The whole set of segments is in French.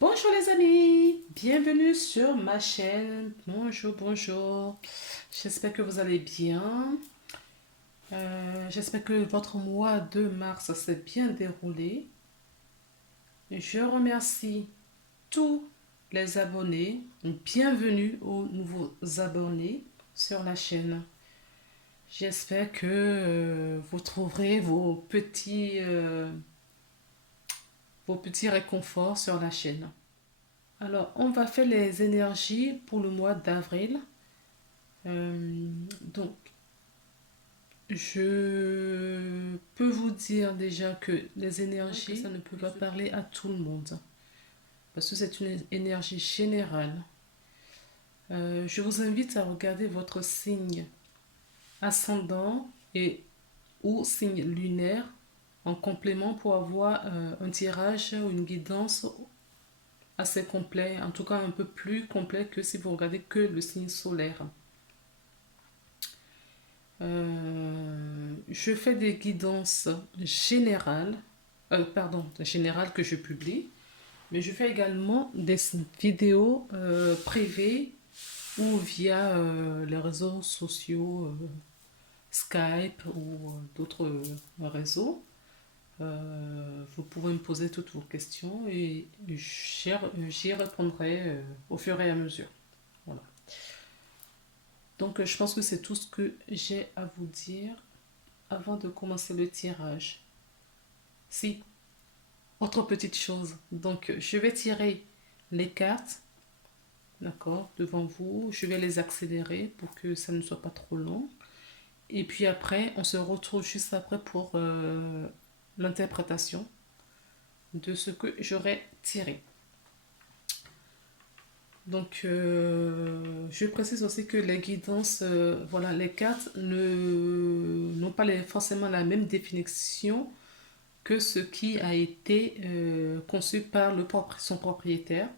Bonjour les amis, bienvenue sur ma chaîne. Bonjour, bonjour. J'espère que vous allez bien. J'espère que votre mois de mars s'est bien déroulé. Je remercie tous les abonnés. Bienvenue aux nouveaux abonnés sur la chaîne. J'espère que vous trouverez vos petits réconforts sur la chaîne. Alors, on va faire les énergies pour le mois d'avril. Donc, je peux vous dire déjà que les énergies, ça ne peut pas parler à tout le monde. Parce que c'est une énergie générale. Je vous invite à regarder votre signe ascendant et ou signe lunaire en complément pour avoir un tirage ou une guidance assez complet, en tout cas un peu plus complet que si vous regardez que le signe solaire. Je fais des guidances générales que je publie, mais je fais également des vidéos privées ou via les réseaux sociaux, Skype ou d'autres réseaux. Vous pouvez me poser toutes vos questions et j'y répondrai au fur et à mesure. Voilà. Donc, je pense que c'est tout ce que j'ai à vous dire avant de commencer le tirage. Si, autre petite chose. Donc, je vais tirer les cartes, d'accord, devant vous. Je vais les accélérer pour que ça ne soit pas trop long. Et puis après, on se retrouve juste après pour l'interprétation de ce que j'aurai tiré. Donc, je précise aussi que les guidances, voilà, les cartes n'ont pas forcément la même définition que ce qui a été conçu par son propriétaire,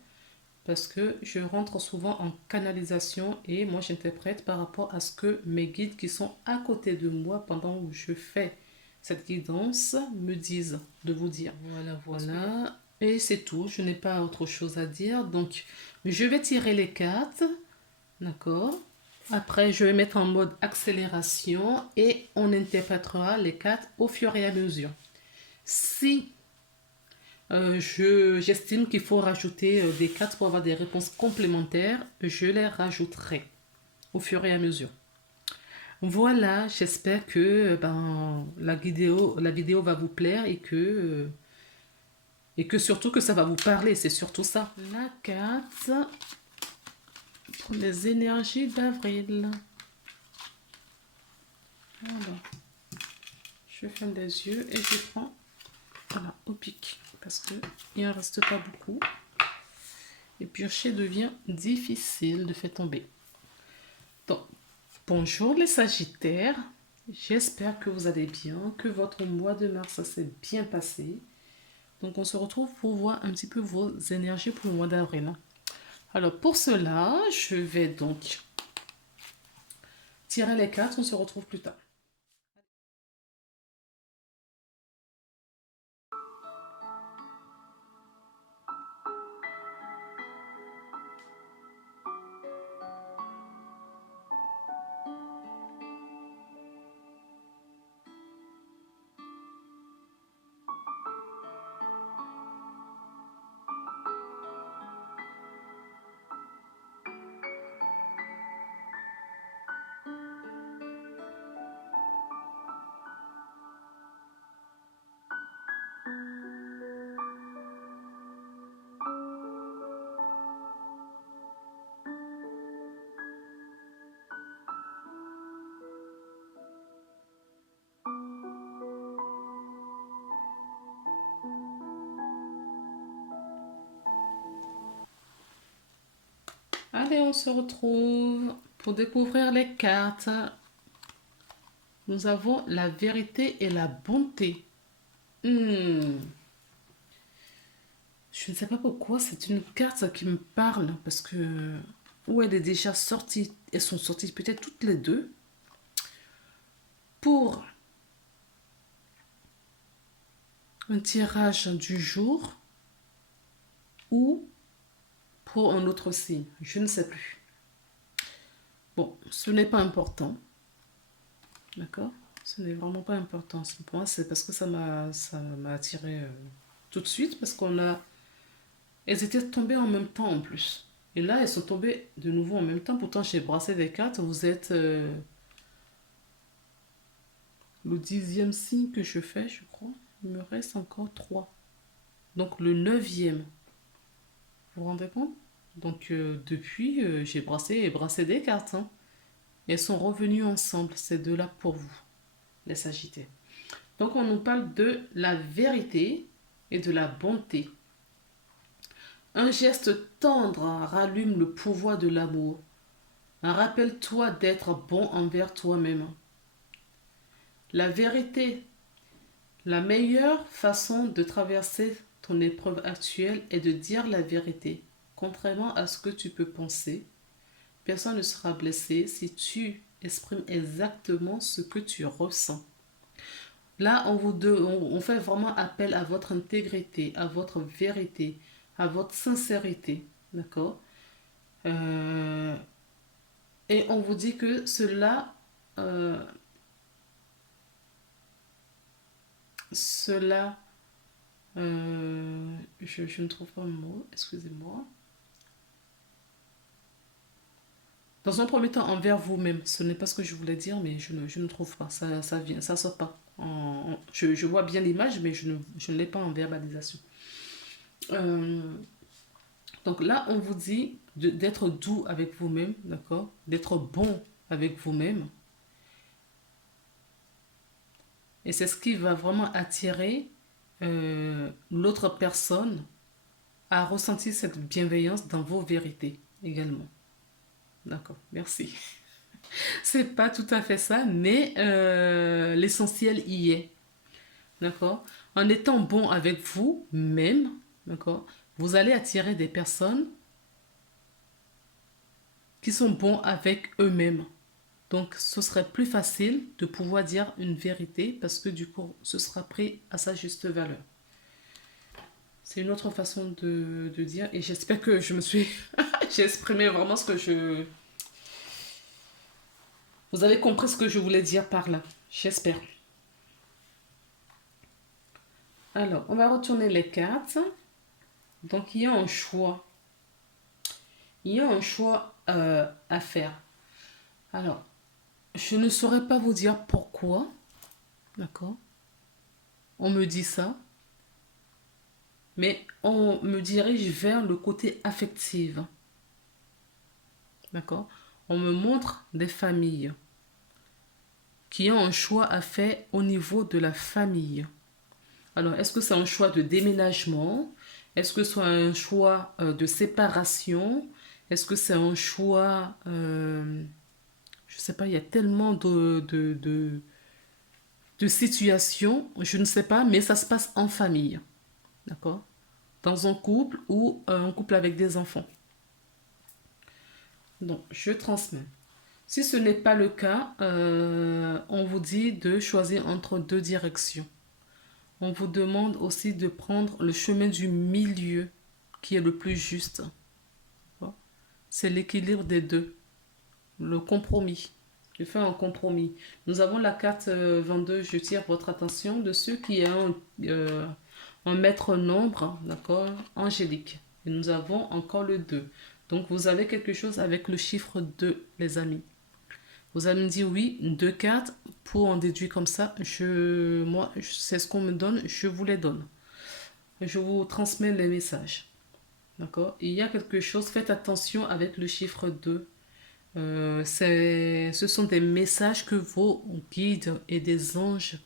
parce que je rentre souvent en canalisation et moi j'interprète par rapport à ce que mes guides qui sont à côté de moi pendant que je fais cette guidance me disent de vous dire. Voilà, voilà. Et c'est tout, je n'ai pas autre chose à dire. Donc, je vais tirer les cartes, d'accord? Après, je vais mettre en mode accélération et on interprétera les cartes au fur et à mesure. Si j'estime qu'il faut rajouter des cartes pour avoir des réponses complémentaires, je les rajouterai au fur et à mesure. Voilà, j'espère que la vidéo va vous plaire et que surtout que ça va vous parler, c'est surtout ça. La carte pour les énergies d'avril. Alors, je ferme les yeux et je prends voilà, au pic parce qu'il ne reste pas beaucoup. Et piocher devient difficile de faire tomber. Donc, bonjour les Sagittaires, j'espère que vous allez bien, que votre mois de mars s'est bien passé. Donc on se retrouve pour voir un petit peu vos énergies pour le mois d'avril. Alors pour cela, je vais donc tirer les cartes, on se retrouve plus tard. Allez, on se retrouve pour découvrir les cartes. Nous avons la vérité et la bonté. Je ne sais pas pourquoi, c'est une carte qui me parle parce que où elle est déjà sortie, elles sont sorties peut-être toutes les deux pour un tirage du jour ou pour un autre signe. Je ne sais plus. Bon, ce n'est pas important. D'accord? Ce n'est vraiment pas important. Pour moi, c'est parce que ça m'a attiré tout de suite parce qu'on a... Elles étaient tombées en même temps en plus. Et là, elles sont tombées de nouveau en même temps. Pourtant, j'ai brassé des cartes. Vous êtes le 10e signe que je fais, je crois. Il me reste encore 3. Donc, le 9e. Vous vous rendez compte? Donc, depuis, j'ai brassé et brassé des cartes. Hein. Elles sont revenues ensemble, ces deux-là, pour vous, les Sagittaires. Donc, on nous parle de la vérité et de la bonté. Un geste tendre rallume le pouvoir de l'amour. Rappelle-toi d'être bon envers toi-même. La vérité, la meilleure façon de traverser ton épreuve actuelle est de dire la vérité. Contrairement à ce que tu peux penser, personne ne sera blessé si tu exprimes exactement ce que tu ressens. Là, on fait vraiment appel à votre intégrité, à votre vérité, à votre sincérité. D'accord? Euh, et on vous dit que euh, cela, je ne trouve pas le mot, excusez-moi. Dans un premier temps, envers vous-même, ce n'est pas ce que je voulais dire, mais je ne trouve pas, ça vient, ça sort pas. Je vois bien l'image, mais je ne l'ai pas en verbalisation. Euh, donc là, on vous dit d'être doux avec vous-même, d'accord? D'être bon avec vous-même. Et c'est ce qui va vraiment attirer l'autre personne à ressentir cette bienveillance dans vos vérités également. D'accord, merci. C'est pas tout à fait ça, mais l'essentiel y est. D'accord? En étant bon avec vous-même, d'accord, vous allez attirer des personnes qui sont bons avec eux-mêmes. Donc, ce serait plus facile de pouvoir dire une vérité parce que du coup, ce sera pris à sa juste valeur. C'est une autre façon de dire et j'espère que je me suis... j'ai exprimé vraiment ce que je... Vous avez compris ce que je voulais dire par là. J'espère. Alors, on va retourner les cartes. Donc, il y a un choix. Il y a un choix à faire. Alors, je ne saurais pas vous dire pourquoi. D'accord? On me dit ça. Mais on me dirige vers le côté affectif. D'accord? On me montre des familles qui ont un choix à faire au niveau de la famille. Alors, est-ce que c'est un choix de déménagement? Est-ce que c'est un choix de séparation? Est-ce que c'est un choix... je ne sais pas, il y a tellement de situations, je ne sais pas, mais ça se passe en famille. D'accord? Dans un couple ou un couple avec des enfants. Donc, je transmets. Si ce n'est pas le cas, on vous dit de choisir entre deux directions. On vous demande aussi de prendre le chemin du milieu qui est le plus juste. C'est l'équilibre des deux, le compromis. Je fais un compromis. Nous avons la carte 22, je tire votre attention dessus qui est un maître nombre, d'accord, angélique. Et nous avons encore le 2. Donc vous avez quelque chose avec le chiffre 2, les amis. Vous allez me dire oui, 2 cartes pour en déduire comme ça. Moi, c'est ce qu'on me donne, je vous les donne. Je vous transmets les messages. D'accord? Il y a quelque chose, faites attention avec le chiffre 2. Ce sont des messages que vos guides et des anges,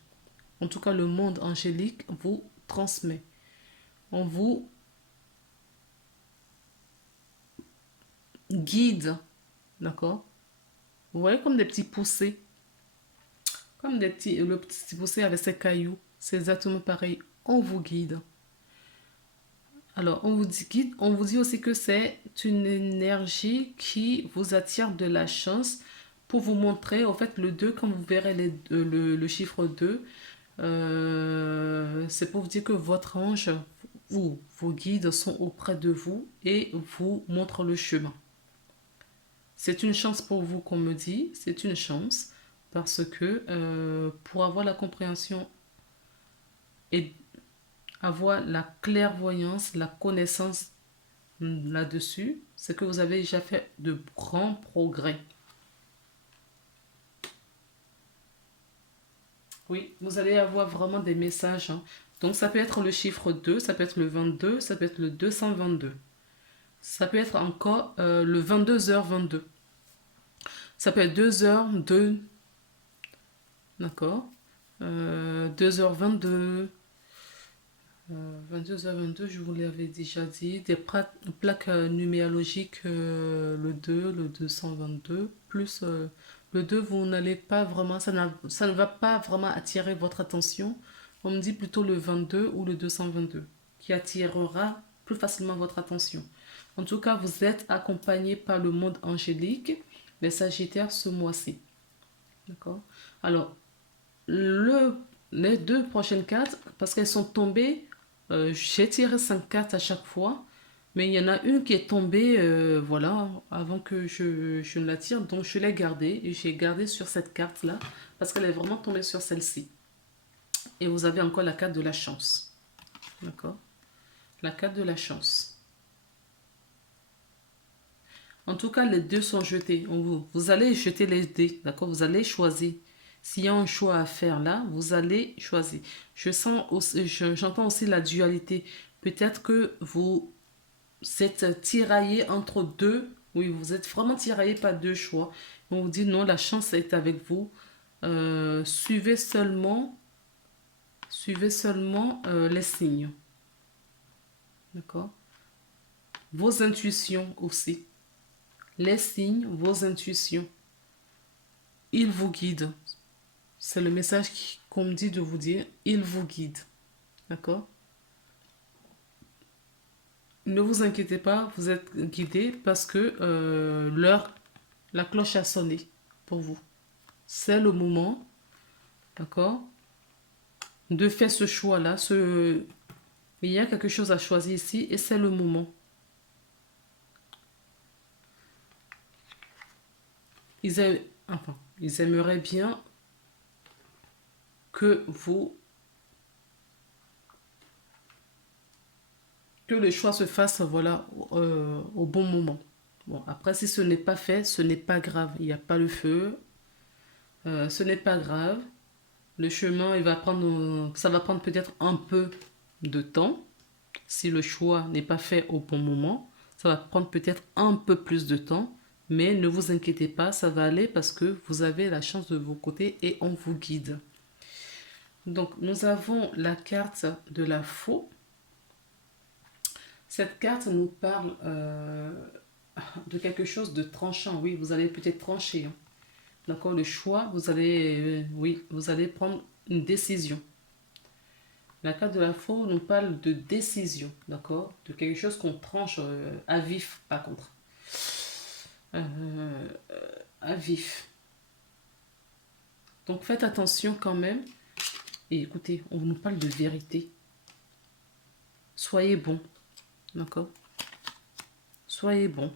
en tout cas le monde angélique, vous transmet. On vous guide. D'accord? Vous voyez comme des petits poussés. Comme le petit poussé avec ses cailloux. C'est exactement pareil. On vous guide. Alors, on vous dit, on vous dit aussi que c'est une énergie qui vous attire de la chance pour vous montrer, en fait, le 2, comme vous verrez le chiffre 2, c'est pour vous dire que votre ange vous, vos guides sont auprès de vous et vous montrent le chemin. C'est une chance pour vous qu'on me dit, c'est une chance parce que pour avoir la compréhension et avoir la clairvoyance, la connaissance là-dessus, c'est que vous avez déjà fait de grands progrès. Oui, vous allez avoir vraiment des messages, hein. Donc ça peut être le chiffre 2, ça peut être le 22, ça peut être le 222. Ça peut être encore le 22h22. Ça peut être 2h2, d'accord, 2h22, 22h22, je vous l'avais déjà dit. Des plaques numérologiques, le 2, le 222, plus le 2, vous n'allez pas vraiment, ça ne va pas vraiment attirer votre attention. On me dit plutôt le 22 ou le 222, qui attirera plus facilement votre attention. En tout cas, vous êtes accompagné par le monde angélique, les Sagittaires, ce mois-ci. D'accord? Alors, les deux prochaines cartes, parce qu'elles sont tombées, j'ai tiré 5 cartes à chaque fois, mais il y en a une qui est tombée, voilà, avant que je ne la tire, donc je l'ai gardée, et j'ai gardé sur cette carte-là, parce qu'elle est vraiment tombée sur celle-ci. Et vous avez encore la carte de la chance. D'accord? La carte de la chance. En tout cas, les deux sont jetés. Vous allez jeter les dés, d'accord? Vous allez choisir. S'il y a un choix à faire là, vous allez choisir. J'entends aussi la dualité. Peut-être que vous êtes tiraillé entre deux. Oui, vous êtes vraiment tiraillé par deux choix. On vous dit non, la chance est avec vous. Suivez seulement les signes. D'accord? Vos intuitions aussi. Les signes, vos intuitions. Ils vous guident. C'est le message qu'on me dit de vous dire. Il vous guide. D'accord? Ne vous inquiétez pas, vous êtes guidé parce que la cloche a sonné pour vous. C'est le moment, d'accord, de faire ce choix-là. Il y a quelque chose à choisir ici et c'est le moment. Ils aimeraient bien que le choix se fasse, voilà, au bon moment. Bon, après, si ce n'est pas fait, ce n'est pas grave. Il n'y a pas le feu. Ce n'est pas grave. Le chemin, ça va prendre peut-être un peu de temps. Si le choix n'est pas fait au bon moment, ça va prendre peut-être un peu plus de temps. Mais ne vous inquiétez pas, ça va aller parce que vous avez la chance de vos côtés et on vous guide. Donc, nous avons la carte de la faux. Cette carte nous parle de quelque chose de tranchant. Oui, vous allez peut-être trancher, hein. D'accord, le choix, vous allez prendre une décision. La carte de la faux nous parle de décision, d'accord, de quelque chose qu'on tranche à vif, par contre. À vif. Donc faites attention quand même. Et écoutez, on nous parle de vérité. Soyez bon, d'accord? Soyez bon.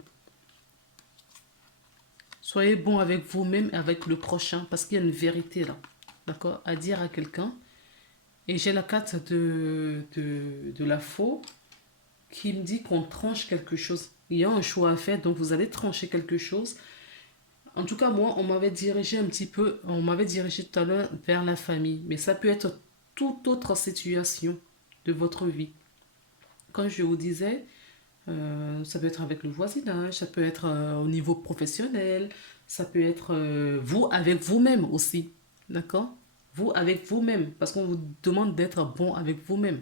Soyez bon avec vous-même et avec le prochain, parce qu'il y a une vérité là, d'accord, à dire à quelqu'un. Et j'ai la carte de la faux qui me dit qu'on tranche quelque chose. Il y a un choix à faire, donc vous allez trancher quelque chose. En tout cas, moi, on m'avait dirigé tout à l'heure vers la famille. Mais ça peut être toute autre situation de votre vie. Comme je vous disais, ça peut être avec le voisinage, ça peut être au niveau professionnel, ça peut être vous avec vous-même aussi. D'accord? Vous avec vous-même, parce qu'on vous demande d'être bon avec vous-même.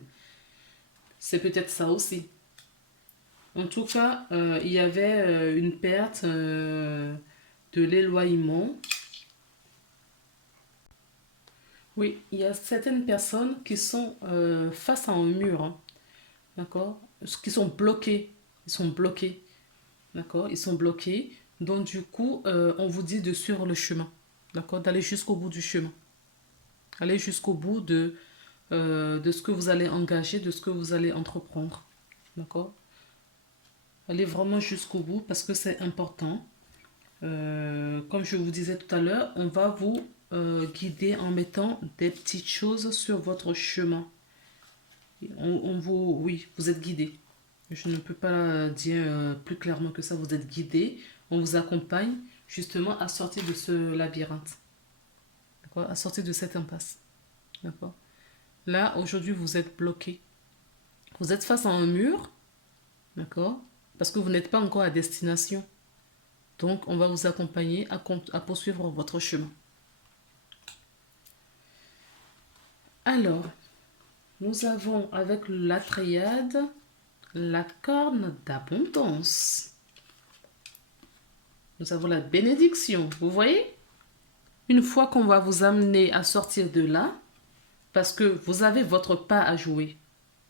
C'est peut-être ça aussi. En tout cas, il y avait une perte de l'éloignement. Oui, il y a certaines personnes qui sont face à un mur, hein, d'accord? Qui sont bloqués. Ils sont bloqués, d'accord? Ils sont bloqués. Donc, du coup, on vous dit de suivre le chemin, d'accord? D'aller jusqu'au bout du chemin. Aller jusqu'au bout de ce que vous allez engager, de ce que vous allez entreprendre. D'accord? Allez vraiment jusqu'au bout parce que c'est important. Comme je vous disais tout à l'heure, on va vous guider en mettant des petites choses sur votre chemin. Oui, vous êtes guidé. Je ne peux pas dire plus clairement que ça. Vous êtes guidé. On vous accompagne justement à sortir de ce labyrinthe. D'accord? À sortir de cette impasse. D'accord? Là, aujourd'hui, vous êtes bloqué. Vous êtes face à un mur. D'accord? Parce que vous n'êtes pas encore à destination. Donc, on va vous accompagner à poursuivre votre chemin. Alors, nous avons avec la triade la corne d'abondance. Nous avons la bénédiction. Vous voyez? Une fois qu'on va vous amener à sortir de là, parce que vous avez votre pas à jouer.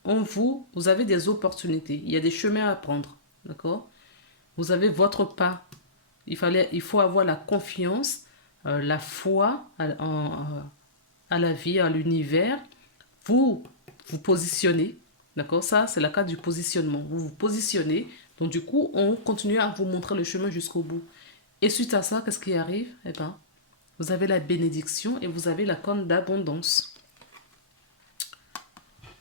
Vous avez des opportunités. Il y a des chemins à prendre. D'accord? Vous avez votre pas. Il faut avoir la confiance, la foi à la vie, à l'univers. Vous positionnez. D'accord? Ça, c'est la carte du positionnement. Vous vous positionnez. Donc, du coup, on continue à vous montrer le chemin jusqu'au bout. Et suite à ça, qu'est-ce qui arrive? Eh bien, vous avez la bénédiction et vous avez la corne d'abondance.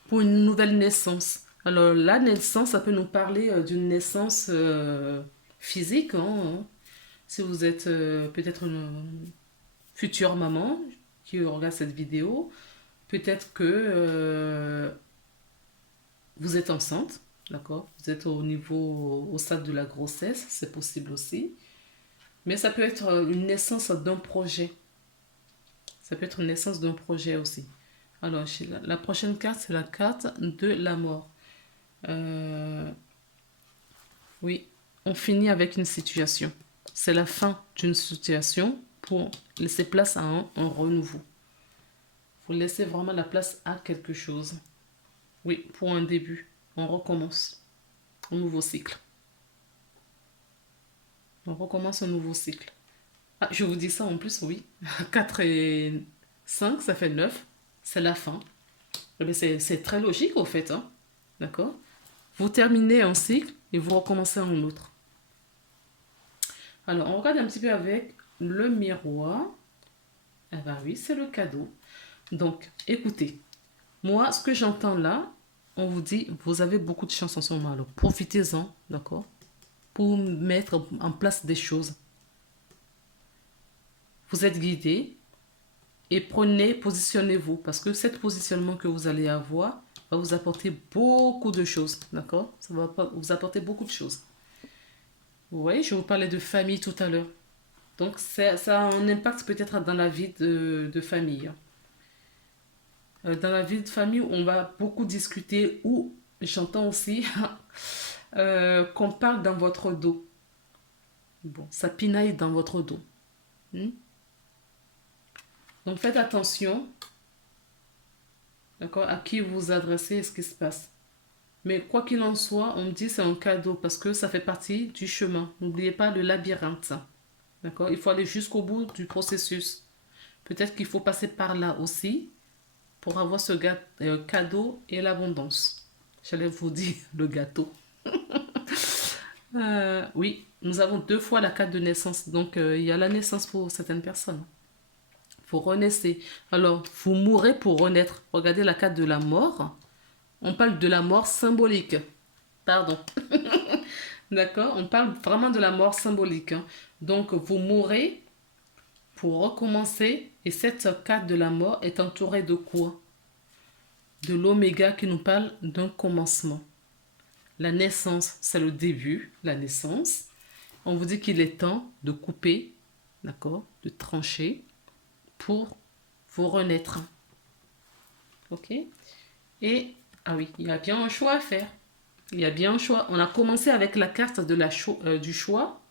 Pour une nouvelle naissance. Alors, la naissance, ça peut nous parler d'une naissance physique. Si vous êtes peut-être une future maman qui regarde cette vidéo, peut-être que vous êtes enceinte, d'accord? Vous êtes au stade de la grossesse, c'est possible aussi. Mais ça peut être une naissance d'un projet. Ça peut être une naissance d'un projet aussi. Alors, la prochaine carte, c'est la carte de la mort. Oui, on finit avec une situation. C'est la fin d'une situation pour laisser place à un renouveau. Vous laissez vraiment la place à quelque chose. Oui, pour un début. On recommence un nouveau cycle. On recommence un nouveau cycle. Ah, je vous dis ça en plus, oui. 4 et 5, ça fait 9. C'est la fin. C'est très logique, au fait. Hein? D'accord? Vous terminez un cycle et vous recommencez un autre. Alors, on regarde un petit peu avec le miroir. Ah ben oui, c'est le cadeau. Donc, écoutez. Moi, ce que j'entends là, on vous dit, vous avez beaucoup de chance en ce moment. Alors, profitez-en, d'accord? Pour mettre en place des choses. Vous êtes guidé et positionnez-vous. Parce que ce positionnement que vous allez avoir va vous apporter beaucoup de choses, d'accord? Ça va vous apporter beaucoup de choses. Vous voyez, je vous parlais de famille tout à l'heure. Donc, ça a un impact peut-être dans la vie de famille. Dans la vie de famille, on va beaucoup discuter ou j'entends aussi qu'on parle dans votre dos. Bon, ça pinaille dans votre dos. Donc, faites attention, d'accord, à qui vous vous adressez et ce qui se passe. Mais quoi qu'il en soit, on me dit c'est un cadeau parce que ça fait partie du chemin. N'oubliez pas le labyrinthe. D'accord? Il faut aller jusqu'au bout du processus. Peut-être qu'il faut passer par là aussi pour avoir ce cadeau et l'abondance. J'allais vous dire le gâteau. Oui, nous avons 2 fois la carte de naissance. Donc, il y a la naissance pour certaines personnes. Vous renaissez. Alors, vous mourrez pour renaître. Regardez la carte de la mort. On parle de la mort symbolique. Pardon. D'accord? On parle vraiment de la mort symbolique. Hein. Donc, vous mourrez pour recommencer. Et cette carte de la mort est entourée de quoi? De l'oméga qui nous parle d'un commencement. La naissance, c'est le début, la naissance. On vous dit qu'il est temps de couper, d'accord? De trancher pour vous renaître. Ok? Et, ah oui, il y a bien un choix à faire. Il y a bien un choix. On a commencé avec la carte du choix.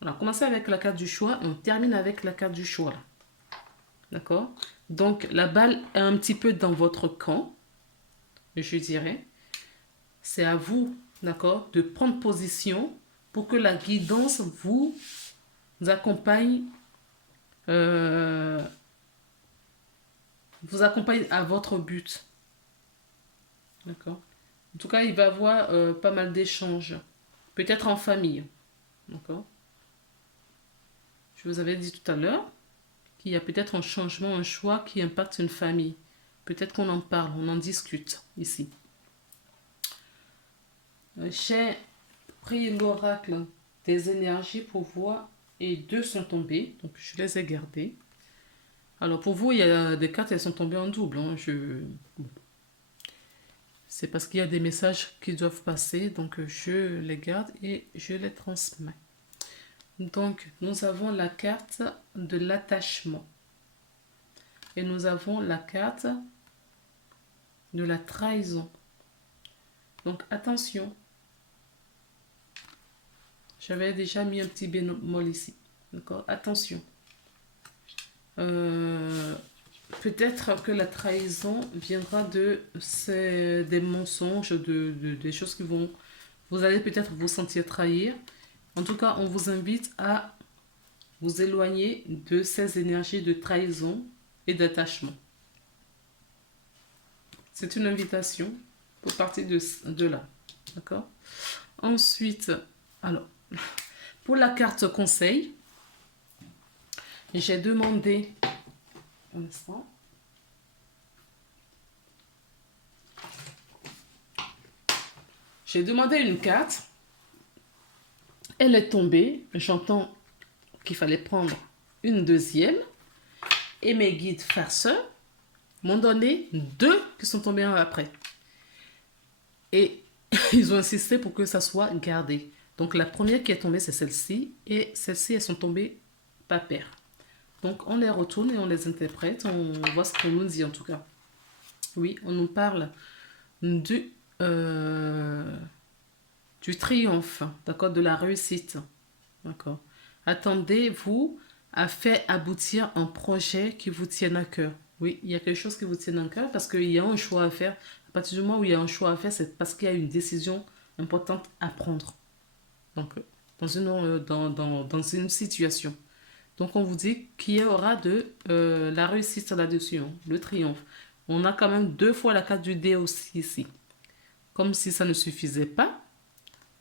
On a commencé avec la carte du choix et on termine avec la carte du choix. D'accord? Donc, la balle est un petit peu dans votre camp, je dirais. C'est à vous, d'accord, de prendre position pour que la guidance vous accompagne, vous accompagne à votre but. D'accord? En tout cas, il va y avoir pas mal d'échanges. Peut-être en famille. D'accord? Je vous avais dit tout à l'heure qu'il y a peut-être un changement, un choix qui impacte une famille. Peut-être qu'on en parle, on en discute ici. J'ai pris l'oracle des énergies pour voir et deux sont tombés, donc je les ai gardés. Alors pour vous, il y a des cartes, elles sont tombées en double. Hein. C'est parce qu'il y a des messages qui doivent passer, donc je les garde et je les transmets. Donc nous avons la carte de l'attachement et nous avons la carte de la trahison. Donc attention, j'avais déjà mis un petit bémol ici. D'accord? Attention. Peut-être que la trahison viendra des mensonges, des choses qui vont... Vous allez peut-être vous sentir trahir. En tout cas, on vous invite à vous éloigner de ces énergies de trahison et d'attachement. C'est une invitation pour partir de là. D'accord? Ensuite, alors, pour la carte conseil, j'ai demandé... Un instant. J'ai demandé une carte. Elle est tombée. J'entends qu'il fallait prendre une deuxième. Et mes guides farceurs m'ont donné deux qui sont tombés après. Et ils ont insisté pour que ça soit gardé. Donc la première qui est tombée, c'est celle-ci. Et celles-ci, elles sont tombées pas paires. Donc on les retourne et on les interprète. On voit ce qu'on nous dit en tout cas. Oui, on nous parle du triomphe, d'accord, de la réussite. D'accord. Attendez-vous à faire aboutir un projet qui vous tienne à cœur. Oui, il y a quelque chose qui vous tienne à cœur parce qu'il y a un choix à faire. À partir du moment où il y a un choix à faire, c'est parce qu'il y a une décision importante à prendre. Donc, dans une situation. Donc, on vous dit qu'il y aura de la réussite là-dessus, hein, le triomphe. On a quand même deux fois la carte du dé aussi ici. Comme si ça ne suffisait pas,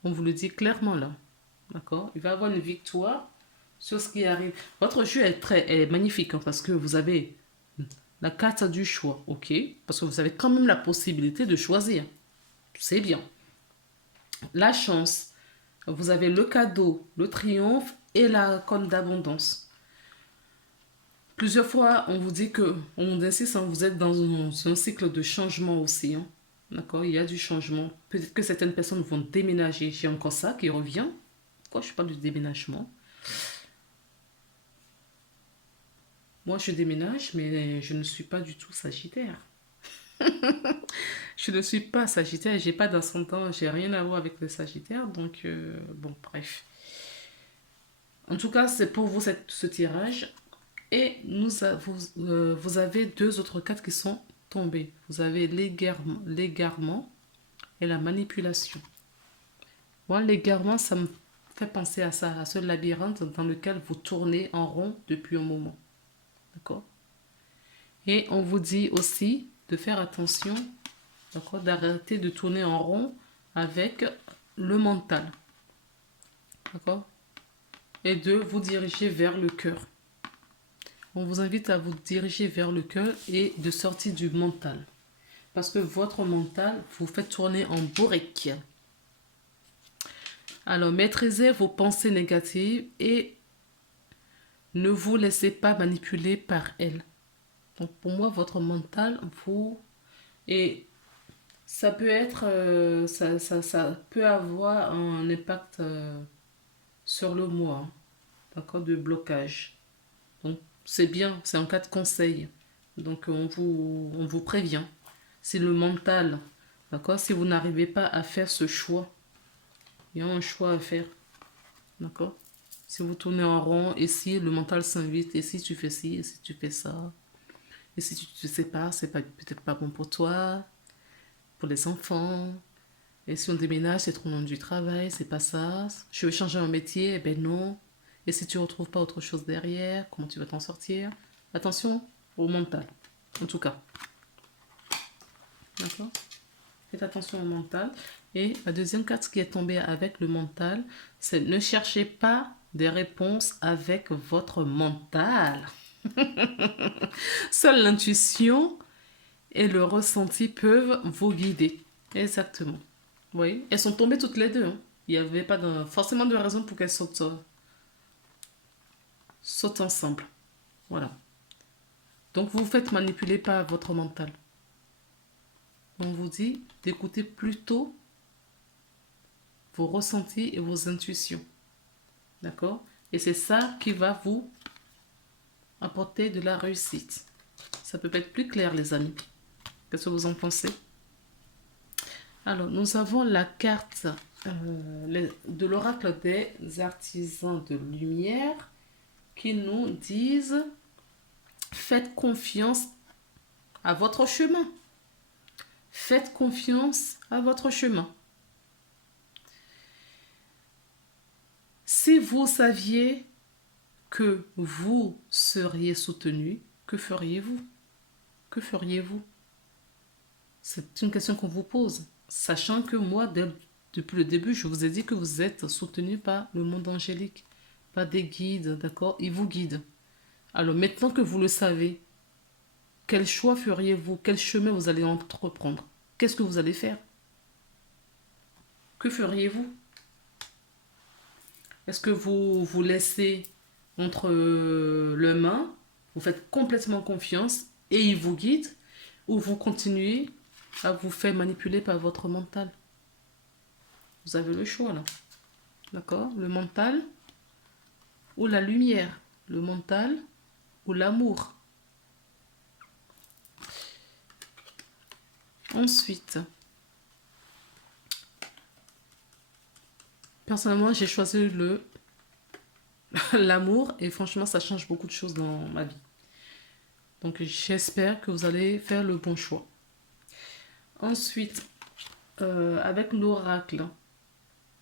on vous le dit clairement là. D'accord? Il va y avoir une victoire sur ce qui arrive. Votre jeu est magnifique hein, parce que vous avez la carte du choix, ok? Parce que vous avez quand même la possibilité de choisir. C'est bien. La chance. Vous avez le cadeau, le triomphe et la corne d'abondance. Plusieurs fois, on vous dit que, on insiste, hein, vous êtes dans un cycle de changement aussi. Hein. D'accord? Il y a du changement. Peut-être que certaines personnes vont déménager. J'ai encore ça qui revient. Pourquoi je parle du déménagement? Moi, je déménage, mais je ne suis pas du tout sagittaire. Je ne suis pas sagittaire, j'ai pas d'ascendant, j'ai rien à voir avec le sagittaire. Donc, bon, bref. En tout cas, c'est pour vous ce tirage. Et vous avez deux autres cartes qui sont tombées. Vous avez l'égarement et la manipulation. Moi, l'égarement, ça me fait penser à ça, à ce labyrinthe dans lequel vous tournez en rond depuis un moment. D'accord? Et on vous dit aussi de faire attention, d'accord, d'arrêter de tourner en rond avec le mental. D'accord? Et de vous diriger vers le cœur. On vous invite à vous diriger vers le cœur et de sortir du mental. Parce que votre mental vous fait tourner en bourrique. Alors, maîtrisez vos pensées négatives et ne vous laissez pas manipuler par elles. Donc, pour moi, votre mental, vous... Et ça peut être... ça peut avoir un impact sur le moi. Hein, d'accord, de blocage. Donc, c'est bien, c'est en cas de conseil. Donc, on vous prévient. Si le mental, d'accord, si vous n'arrivez pas à faire ce choix, il y a un choix à faire, d'accord. Si vous tournez en rond, et si le mental s'invite, et si tu fais ci, et si tu fais ça, et si tu te sépares, c'est peut-être pas bon pour toi, pour les enfants, et si on déménage, c'est trop loin du travail, c'est pas ça, je veux changer un métier, eh ben non, et si tu retrouves pas autre chose derrière, comment tu vas t'en sortir? Attention au mental, en tout cas. D'accord? Faites attention au mental. Et la deuxième carte qui est tombée avec le mental, c'est ne cherchez pas des réponses avec votre mental. Seule l'intuition et le ressenti peuvent vous guider. Exactement. Oui, elles sont tombées toutes les deux, hein. Il n'y avait pas forcément de raison pour qu'elles sautent ensemble. Voilà. Donc vous vous faites manipuler par votre mental. On vous dit d'écouter plutôt vos ressentis et vos intuitions. D'accord? Et c'est ça qui va vous apporter de la réussite. Ça peut pas être plus clair, les amis. Qu'est-ce que vous en pensez? Alors, nous avons la carte de l'oracle des artisans de lumière qui nous disent faites confiance à votre chemin. Faites confiance à votre chemin. Si vous saviez que vous seriez soutenu, que feriez-vous? Que feriez-vous? C'est une question qu'on vous pose. Sachant que moi, depuis le début, je vous ai dit que vous êtes soutenu par le monde angélique, par des guides, d'accord? Ils vous guident. Alors maintenant que vous le savez, quel choix feriez-vous? Quel chemin vous allez entreprendre? Qu'est-ce que vous allez faire? Que feriez-vous? Est-ce que vous vous laissez entre les mains, vous faites complètement confiance et il vous guide, ou vous continuez à vous faire manipuler par votre mental? Vous avez le choix là. D'accord? Le mental ou la lumière? Le mental ou l'amour? Ensuite, personnellement, j'ai choisi l'amour et franchement, ça change beaucoup de choses dans ma vie. Donc, j'espère que vous allez faire le bon choix. Ensuite, avec l'oracle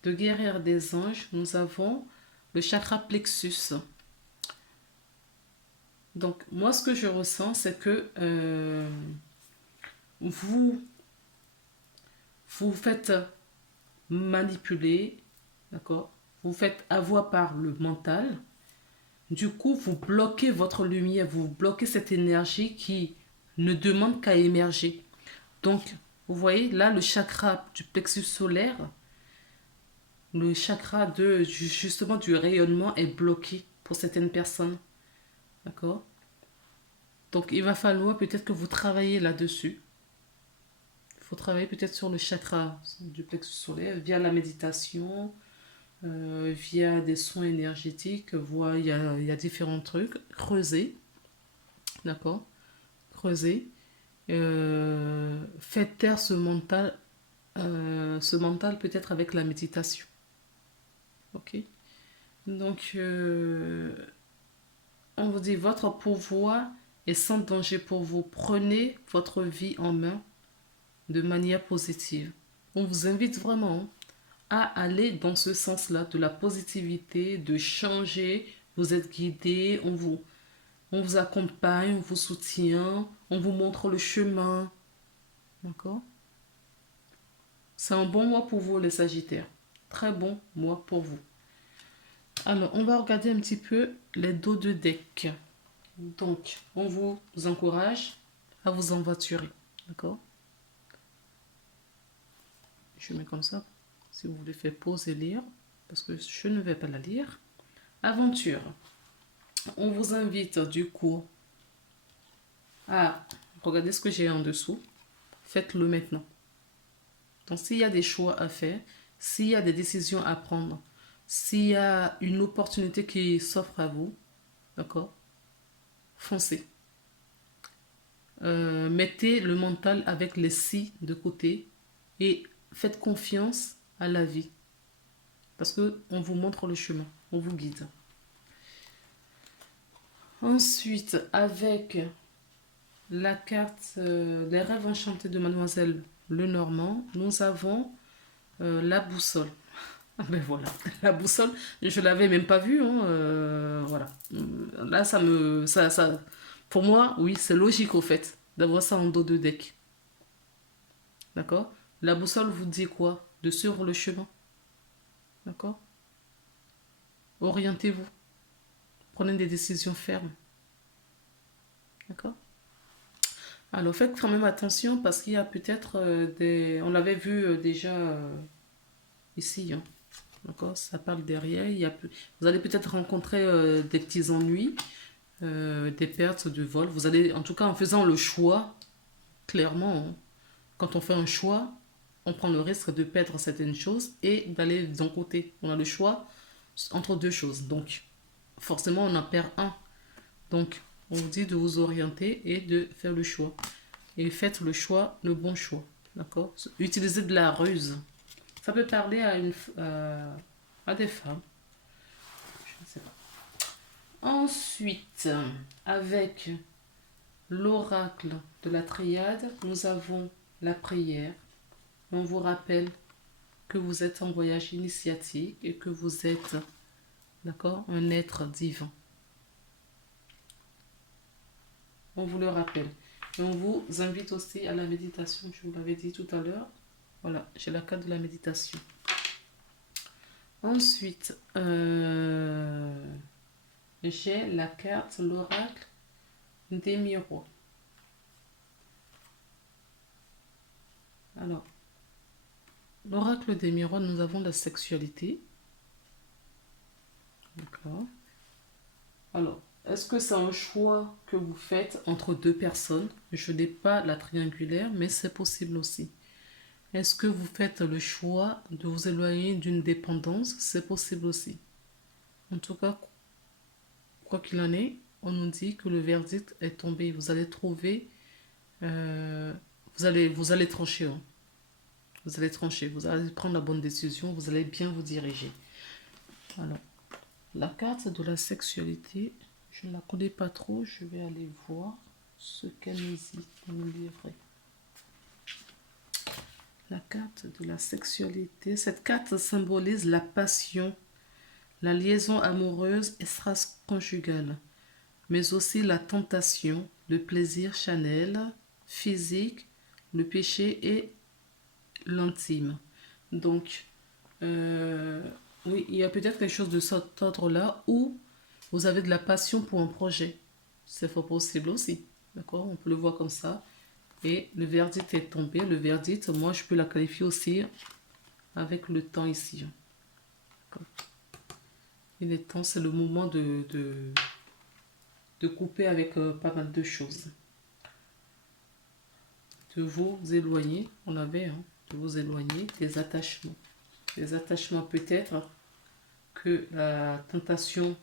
de guerrière des anges, nous avons le chakra plexus. Donc, moi, ce que je ressens, c'est que vous faites manipuler, d'accord? Vous faites avoir par le mental. Du coup, vous bloquez votre lumière, vous bloquez cette énergie qui ne demande qu'à émerger. Donc, vous voyez, là, le chakra du plexus solaire, le chakra justement du rayonnement est bloqué pour certaines personnes. D'accord? Donc, il va falloir peut-être que vous travaillez là-dessus. Il faut travailler peut-être sur le chakra du plexus solaire via la méditation, via des soins énergétiques. Il y a différents trucs. Creuser. D'accord? Creuser. Faites taire ce mental peut-être avec la méditation. Ok? Donc, on vous dit votre pouvoir est sans danger pour vous. Prenez votre vie en main de manière positive. On vous invite vraiment à aller dans ce sens-là, de la positivité, de changer. Vous êtes guidé, on vous accompagne, on vous soutient, on vous montre le chemin. D'accord? C'est un bon mois pour vous, les Sagittaires. Très bon mois pour vous. Alors, on va regarder un petit peu les dos de deck. Donc, on vous encourage à vous envoiturer. D'accord? Je mets comme ça. Si vous voulez faire pause et lire, parce que je ne vais pas la lire. Aventure. On vous invite du coup à regarder ce que j'ai en dessous. Faites-le maintenant. Donc, s'il y a des choix à faire, s'il y a des décisions à prendre, s'il y a une opportunité qui s'offre à vous, d'accord, foncez. Mettez le mental avec les si de côté et faites confiance à la vie. Parce qu'on vous montre le chemin, on vous guide. Ensuite, avec la carte Les rêves enchantés de Mademoiselle Lenormand, nous avons la boussole. Ah ben voilà, la boussole, je l'avais même pas vue, hein, voilà. Là, pour moi, oui, c'est logique au fait d'avoir ça en dos de deck. D'accord? La boussole vous dit quoi? De suivre le chemin. D'accord? Orientez-vous. Prenez des décisions fermes. D'accord? Alors faites quand même attention parce qu'il y a peut-être des... On l'avait vu déjà ici. Hein. D'accord? Ça parle derrière. Vous allez peut-être rencontrer des petits ennuis, des pertes de vol. Vous allez, en tout cas en faisant le choix, clairement, hein, quand on fait un choix, on prend le risque de perdre certaines choses et d'aller d'un côté. On a le choix entre deux choses. Donc, forcément, on en perd un. Donc, on vous dit de vous orienter et de faire le choix. Et faites le choix, le bon choix. D'accord? Utilisez de la ruse. Ça peut parler à des femmes. Je ne sais pas. Ensuite, avec l'oracle de la triade, nous avons la prière. On vous rappelle que vous êtes en voyage initiatique et que vous êtes, d'accord, un être divin. On vous le rappelle. Et on vous invite aussi à la méditation, je vous l'avais dit tout à l'heure. Voilà, j'ai la carte de la méditation. Ensuite, j'ai la carte, l'oracle des miroirs. Alors, l'oracle des miroirs, nous avons la sexualité. D'accord. Alors, est-ce que c'est un choix que vous faites entre deux personnes? Je n'ai pas la triangulaire, mais c'est possible aussi. Est-ce que vous faites le choix de vous éloigner d'une dépendance? C'est possible aussi. En tout cas, quoi qu'il en est, on nous dit que le verdict est tombé. Vous allez trouver, vous allez trancher. Hein. Vous allez trancher, vous allez prendre la bonne décision, vous allez bien vous diriger. Alors, la carte de la sexualité, je ne la connais pas trop, je vais aller voir ce qu'elle nous dit dans le livret. La carte de la sexualité, cette carte symbolise la passion, la liaison amoureuse extra-conjugale, mais aussi la tentation, le plaisir charnel, physique, le péché et l'intime. Donc, oui, il y a peut-être quelque chose de cet ordre-là où vous avez de la passion pour un projet. C'est fort possible aussi. D'accord? On peut le voir comme ça. Et le verdict est tombé. Le verdict, moi, je peux la qualifier aussi avec le temps ici. Il est temps, c'est le moment de couper avec pas mal de choses. De vous éloigner, on avait, hein, de vous éloigner des attachements. Des attachements peut-être que la tentation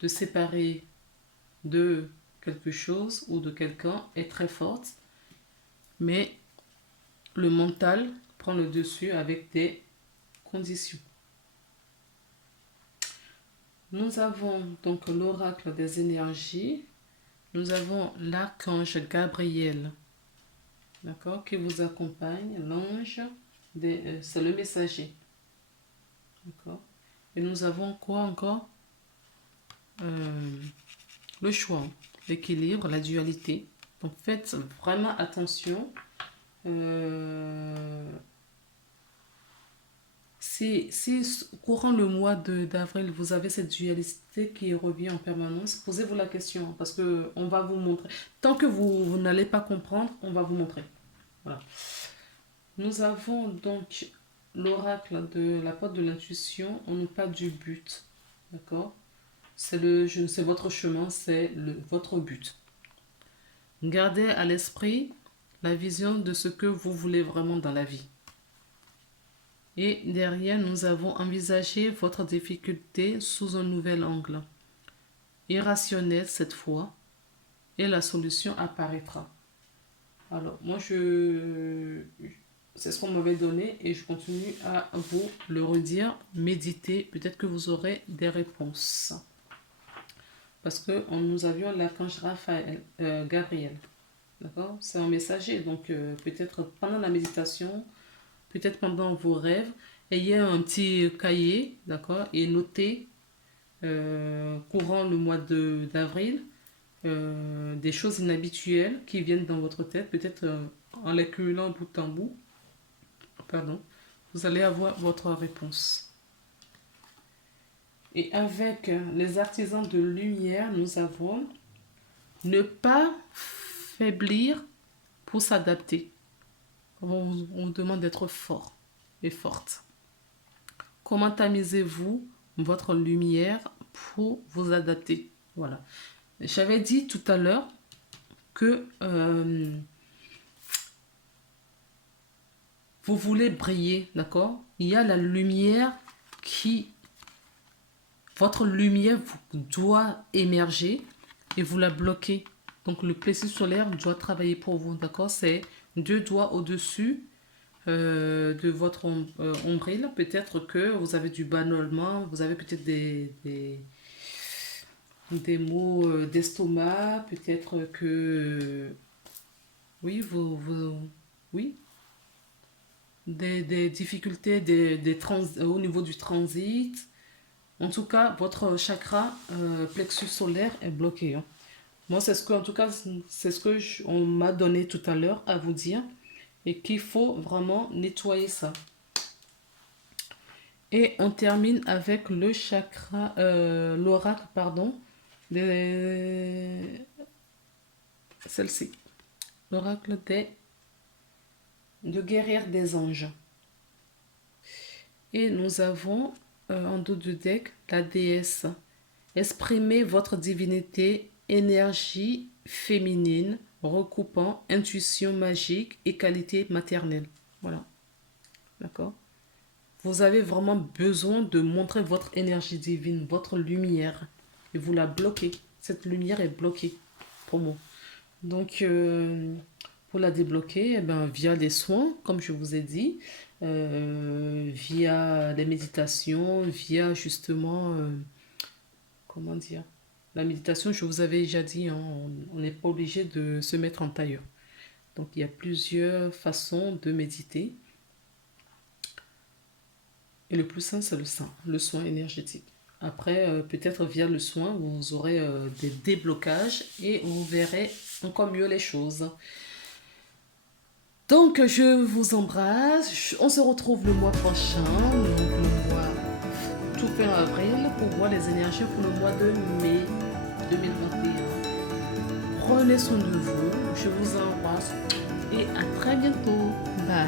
de séparer de quelque chose ou de quelqu'un est très forte, mais le mental prend le dessus avec des conditions. Nous avons donc l'oracle des énergies, nous avons l'archange Gabriel, d'accord, qui vous accompagne, l'ange, c'est le messager, d'accord. Et nous avons quoi encore? Le choix, l'équilibre, la dualité. Donc faites vraiment attention. Si courant le mois d'avril, vous avez cette dualité qui revient en permanence, posez-vous la question parce qu'on va vous montrer. Tant que vous n'allez pas comprendre, on va vous montrer. Voilà. Nous avons donc l'oracle de la porte de l'intuition. On nous parle du but. D'accord? C'est votre chemin, c'est votre but. Gardez à l'esprit la vision de ce que vous voulez vraiment dans la vie. Et derrière, nous avons envisagé votre difficulté sous un nouvel angle. Irrationnel cette fois, et la solution apparaîtra. Alors, moi, c'est ce qu'on m'avait donné et je continue à vous le redire. Méditez, peut-être que vous aurez des réponses. Parce que nous avions l'archange Gabriel. D'accord? C'est un messager, donc peut-être pendant la méditation, peut-être pendant vos rêves, ayez un petit cahier, d'accord, et notez courant le mois d'avril des choses inhabituelles qui viennent dans votre tête, peut-être en les cumulant bout en bout. pardon, vous allez avoir votre réponse. Et avec les artisans de lumière, nous avons ne pas faiblir pour s'adapter. On demande d'être fort et forte. Comment tamisez-vous votre lumière pour vous adapter? Voilà. J'avais dit tout à l'heure que vous voulez briller, d'accord? Il y a la lumière qui... Votre lumière doit émerger et vous la bloquez. Donc le plexus solaire doit travailler pour vous, d'accord? C'est 2 doigts au-dessus de votre ombrelle. Peut-être que vous avez du ballonnement, vous avez peut-être des maux d'estomac, peut-être que... oui, oui, des difficultés au niveau du transit. En tout cas, votre chakra plexus solaire est bloqué. Hein. Moi, c'est ce que, en tout cas, c'est ce que on m'a donné tout à l'heure à vous dire et qu'il faut vraiment nettoyer ça. Et on termine avec le chakra, l'oracle, pardon, celle-ci, l'oracle de guerrière des anges. Et nous avons en dos de deck la déesse. Exprimez votre divinité, énergie féminine, recoupant intuition magique et qualité maternelle. Voilà. D'accord? Vous avez vraiment besoin de montrer votre énergie divine, votre lumière. Et vous la bloquez. Cette lumière est bloquée pour moi. Donc, pour la débloquer, via les soins, comme je vous ai dit, via les méditations, via justement, comment dire, la méditation, je vous avais déjà dit, hein, on n'est pas obligé de se mettre en tailleur. Donc, il y a plusieurs façons de méditer. Et le plus simple, c'est le soin énergétique. Après, peut-être via le soin, vous aurez des déblocages et vous verrez encore mieux les choses. Donc, je vous embrasse. On se retrouve le mois prochain, donc le mois tout fin avril, pour voir les énergies pour le mois de mai 2021. Prenez soin de vous. Je vous embrasse et à très bientôt. Bye.